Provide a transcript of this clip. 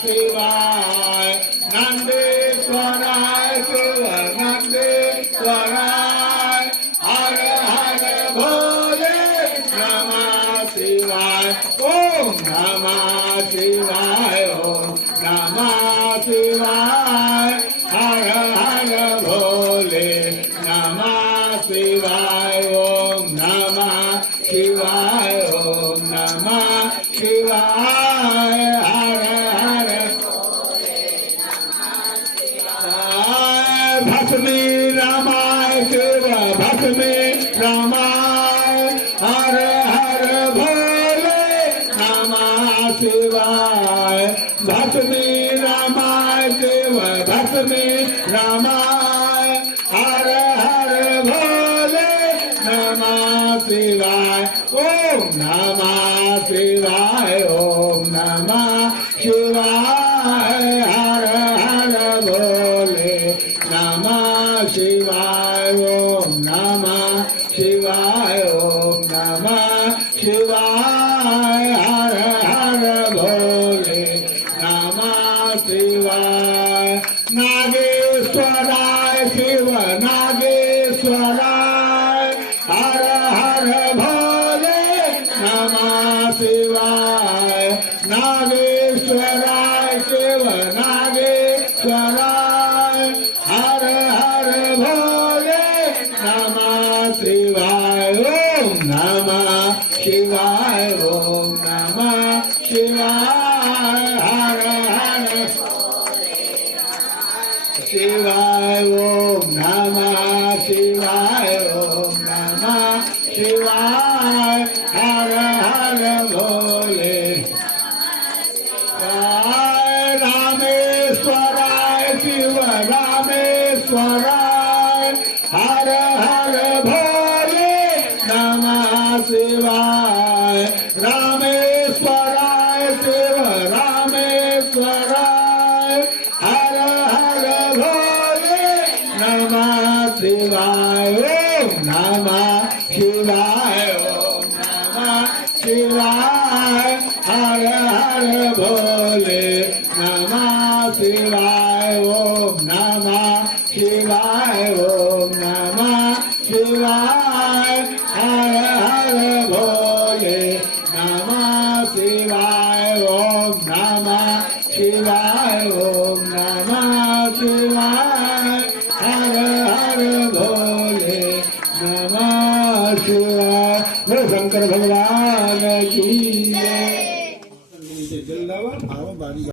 Shivaya. Nandeswarai Shiva Nandeswarai. Hare Hare Bole Namah Shivaya. Om Namah Shivaya. Om Namah Shivaya. Hare Hare Bole Namah Shivaya. Om Namah Shivaya. Om Namah Shivaya. Hare Hare Bhasmi Ramaya Shiva Bhasmi Ramaya. Hare Hare Bole Namah Shivaya. Bhasmi Ramaya Shiva Bhasmi Ramaya. Hare Hare Bole Namah Shivaya. Om Namah Shivaya. Om Namah Shivaya. Hare Hare Bole Namah Shivaya. Om Namah Shivaya. Om Namah Shivaya. Hare Hare Bole Namah Shivaya. Nageswarai Shiva Nageswarai. Hare Hare Bole Namah Shivaya. Nageswarai Shiva Nageswarai. Hare Hare Bole Namah Shivaya. Om Namah Shivaya. Om Namah Shivaya. Hare Hare Shivaya. Om Namah Shivaya. Om Namah Shivaya. Hare Hare Bole Rameswarai Shiva Rameswarai. Hare Hare Bole Namah Shivaya. Rameswarai Shiva Rameswarai. Hare Hare Bole Namah Shivaya. Om Namah Shivaya. Om Namah Shivaya. Hare Hare Bole Namah Shivaya. Om Namah Shivaya. Om Namah Shivaya. Hare Hare Bole Namah Shivaya. Om Namah Shivaya. Om Namah